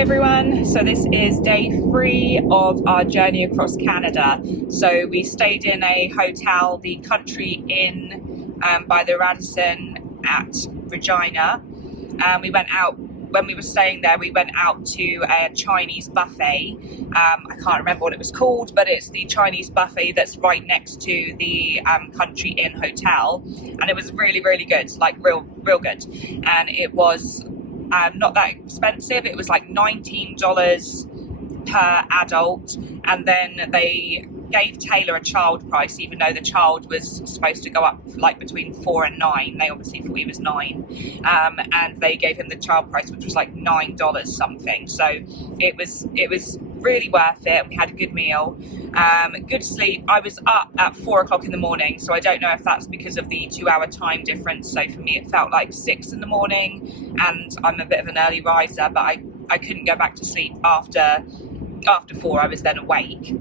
Hi everyone, so this is day 3 of our journey across Canada. So we stayed in a hotel, the Country Inn by the Radisson at Regina. We went out, when we were staying there, we went out to a Chinese buffet. I can't remember what it was called, but it's the Chinese buffet that's right next to the Country Inn hotel. And it was really, really good, like real good. And it was not that expensive. It was like $19 per adult, and then they gave Taylor a child price, even though the child was supposed to go up like between 4 and 9. They obviously thought he was 9, and they gave him the child price, which was like $9 something. So it was really worth it. We had a good meal, good sleep. I was up at 4 o'clock in the morning, so I don't know if that's because of the 2-hour time difference. So for me it felt like 6 in the morning, and I'm a bit of an early riser, but I couldn't go back to sleep after 4. I was then awake.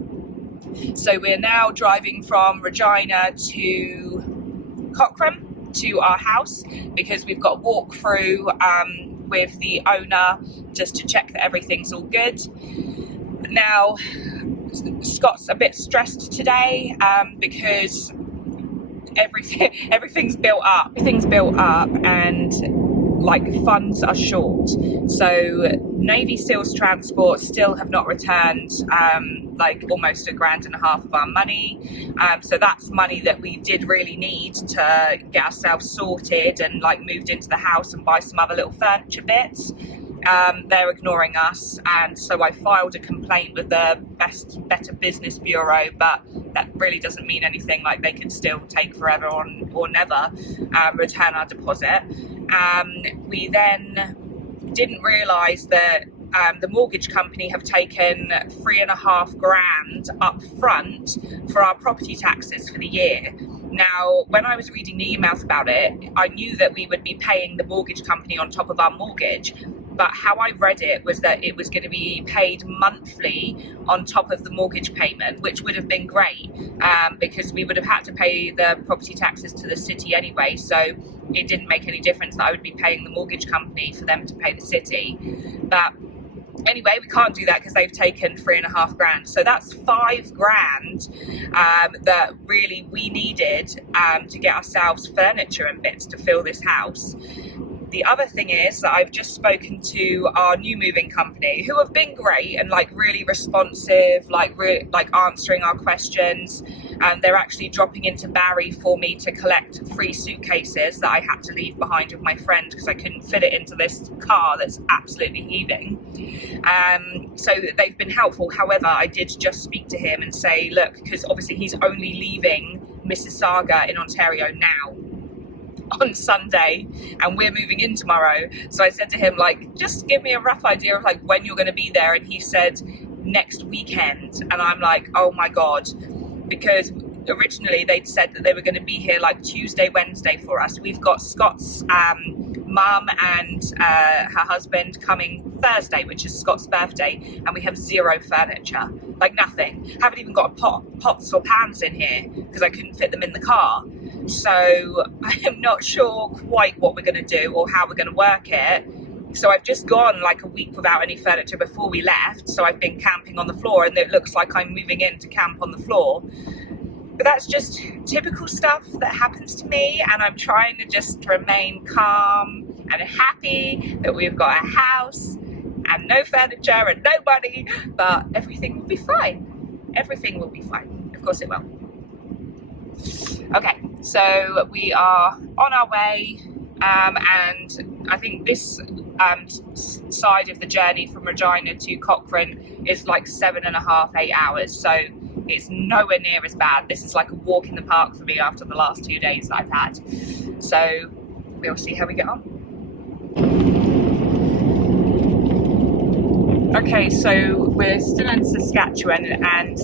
So we're now driving from Regina to Cochrane to our house, because we've got a walk through with the owner just to check that everything's all good. Now Scott's a bit stressed today because everything's built up and like funds are short. So Navy SEALs Transport still have not returned like almost $1.5 grand of our money. So that's money that we did really need to get ourselves sorted and like moved into the house and buy some other little furniture bits. They're ignoring us, and so I filed a complaint with the Better Business Bureau, but that really doesn't mean anything. Like, they could still take forever or never return our deposit. We then didn't realise that the mortgage company have taken $3.5 grand up front for our property taxes for the year. Now, when I was reading the emails about it, I knew that we would be paying the mortgage company on top of our mortgage, but how I read it was that it was going to be paid monthly on top of the mortgage payment, which would have been great, because we would have had to pay the property taxes to the city anyway, so it didn't make any difference that I would be paying the mortgage company for them to pay the city. But anyway, we can't do that because they've taken $3.5 grand. So that's $5 grand that really we needed to get ourselves furniture and bits to fill this house. The other thing is that I've just spoken to our new moving company, who have been great and like really responsive, like answering our questions. And they're actually dropping into Barrie for me to collect 3 suitcases that I had to leave behind with my friend because I couldn't fit it into this car that's absolutely heaving. So they've been helpful. However, I did just speak to him and say, look, because obviously he's only leaving Mississauga in Ontario now on Sunday, and we're moving in tomorrow. So I said to him, like, just give me a rough idea of like when you're going to be there. And he said next weekend. And I'm like, oh my God, because originally they'd said that they were going to be here like Tuesday, Wednesday for us. We've got Scott's mum and her husband coming Thursday, which is Scott's birthday, and we have 0 furniture, like nothing. Haven't even got pots or pans in here because I couldn't fit them in the car. So I am not sure quite what we're going to do or how we're going to work it. So I've just gone like a week without any furniture before we left. So I've been camping on the floor, and it looks like I'm moving in to camp on the floor. But that's just typical stuff that happens to me, and I'm trying to just remain calm and happy that we've got a house and no furniture and no money, but everything will be fine. Everything will be fine. Of course it will. Okay, so we are on our way, and I think this side of the journey from Regina to Cochrane is like 7.5, 8 hours. So it's nowhere near as bad. This is like a walk in the park for me after the last 2 days that I've had. So we'll see how we get on. Okay, so we're still in Saskatchewan, and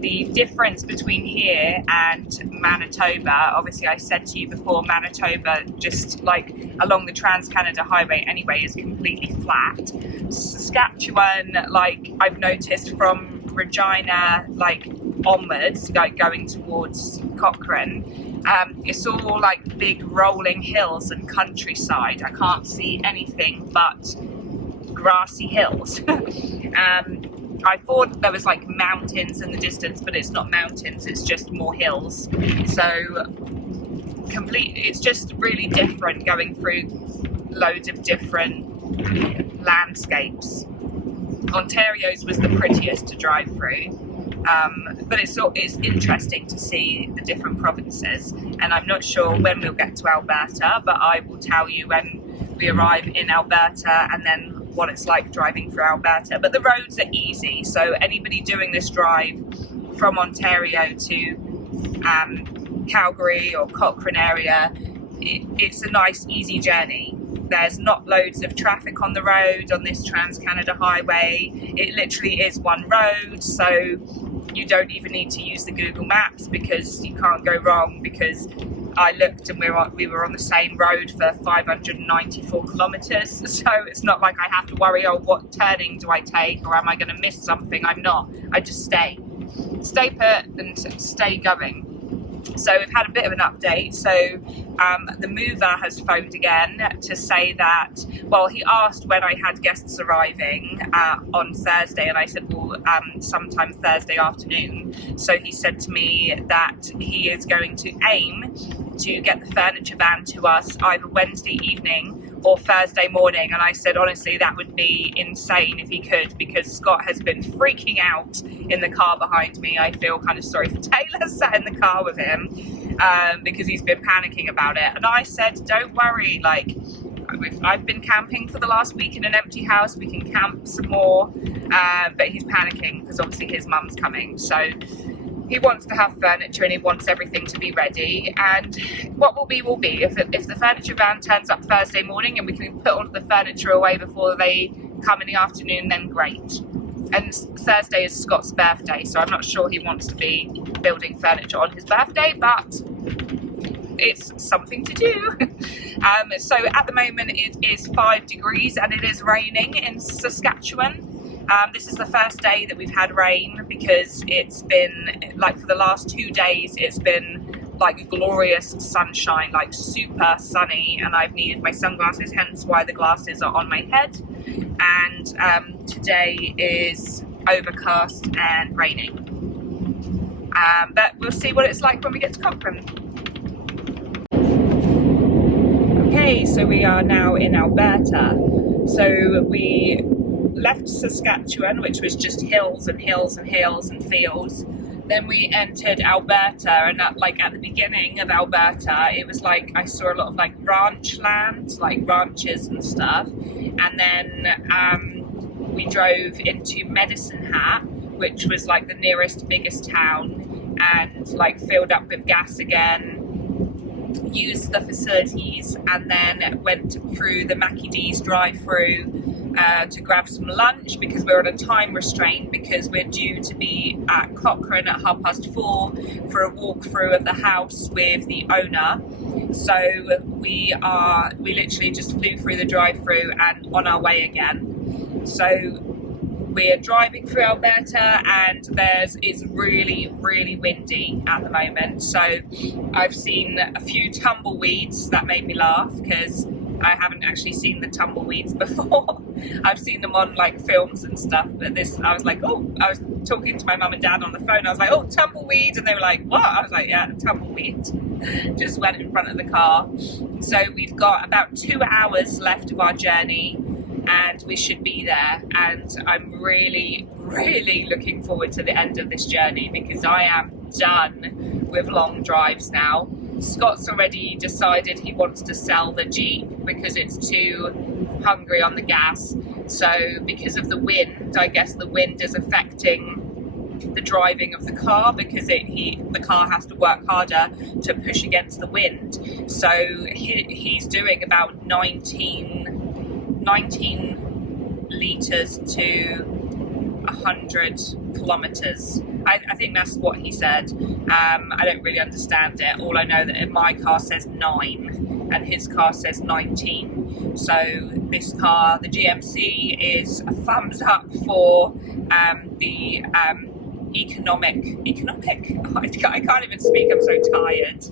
the difference between here and Manitoba, obviously I said to you before, Manitoba, just like along the Trans-Canada Highway anyway, is completely flat. Saskatchewan, like I've noticed from Regina like onwards, like going towards Cochrane, it's all like big rolling hills and countryside. I can't see anything but grassy hills. I thought there was like mountains in the distance, but it's not mountains, it's just more hills. So it's just really different going through loads of different landscapes. Ontario's was the prettiest to drive through, but it's interesting to see the different provinces, and I'm not sure when we'll get to Alberta, but I will tell you when we arrive in Alberta and then what it's like driving through Alberta. But the roads are easy, so anybody doing this drive from Ontario to Calgary or Cochrane area, it's a nice easy journey. There's not loads of traffic on the road on this Trans-Canada Highway. It literally is one road, so you don't even need to use the Google Maps because you can't go wrong, because I looked and we were on the same road for 594 kilometres, so it's not like I have to worry, oh, what turning do I take, or am I going to miss something? I'm not. I just stay put and stay going. So we've had a bit of an update. So the mover has phoned again to say that, well, he asked when I had guests arriving on Thursday, and I said, well, sometime Thursday afternoon. So he said to me that he is going to aim to get the furniture van to us either Wednesday evening or Thursday morning. And I said, honestly, that would be insane if he could, because Scott has been freaking out in the car behind me. I feel kind of sorry for Taylor sat in the car with him because he's been panicking about it. And I said, don't worry, like, I've been camping for the last week in an empty house. We can camp some more, but he's panicking because obviously his mum's coming. So he wants to have furniture and he wants everything to be ready, and what will be will be. If the furniture van turns up Thursday morning and we can put all of the furniture away before they come in the afternoon, then great. And Thursday is Scott's birthday, so I'm not sure he wants to be building furniture on his birthday, but it's something to do. So at the moment it is 5 degrees and it is raining in Saskatchewan. This is the first day that we've had rain, because it's been, like, for the last 2 days, it's been like glorious sunshine, like super sunny, and I've needed my sunglasses, hence why the glasses are on my head. And today is overcast and raining. But we'll see what it's like when we get to Cochrane. Okay, so we are now in Alberta. So we left Saskatchewan, which was just hills and hills and hills and fields. Then we entered Alberta, and at the beginning of Alberta, it was like I saw a lot of like ranch land, like ranches and stuff. And then we drove into Medicine Hat, which was like the nearest biggest town, and like filled up with gas again, used the facilities, and then went through the Mackie D's drive-through to grab some lunch, because we're on a time restraint, because we're due to be at Cochrane at 4:30 for a walkthrough of the house with the owner. So we literally just flew through the drive-through and on our way again. So we're driving through Alberta, and it's really, really windy at the moment. So I've seen a few tumbleweeds that made me laugh, because I haven't actually seen the tumbleweeds before. I've seen them on like films and stuff, but I was like, oh, I was talking to my mum and dad on the phone. I was like, oh, tumbleweed. And they were like, what? I was like, yeah, tumbleweed. Just went in front of the car. So we've got about 2 hours left of our journey, and we should be there. And I'm really, really looking forward to the end of this journey, because I am done with long drives now. Scott's already decided he wants to sell the Jeep because it's too hungry on the gas. So because of the wind, I guess the wind is affecting the driving of the car, because the car has to work harder to push against the wind. So he's doing about 19 litres to 100 kilometres. I think that's what he said. I don't really understand it. All I know that in my car says 9 and his car says 19. So this car, the GMC, is a thumbs up for the economic. I can't even speak. I'm so tired.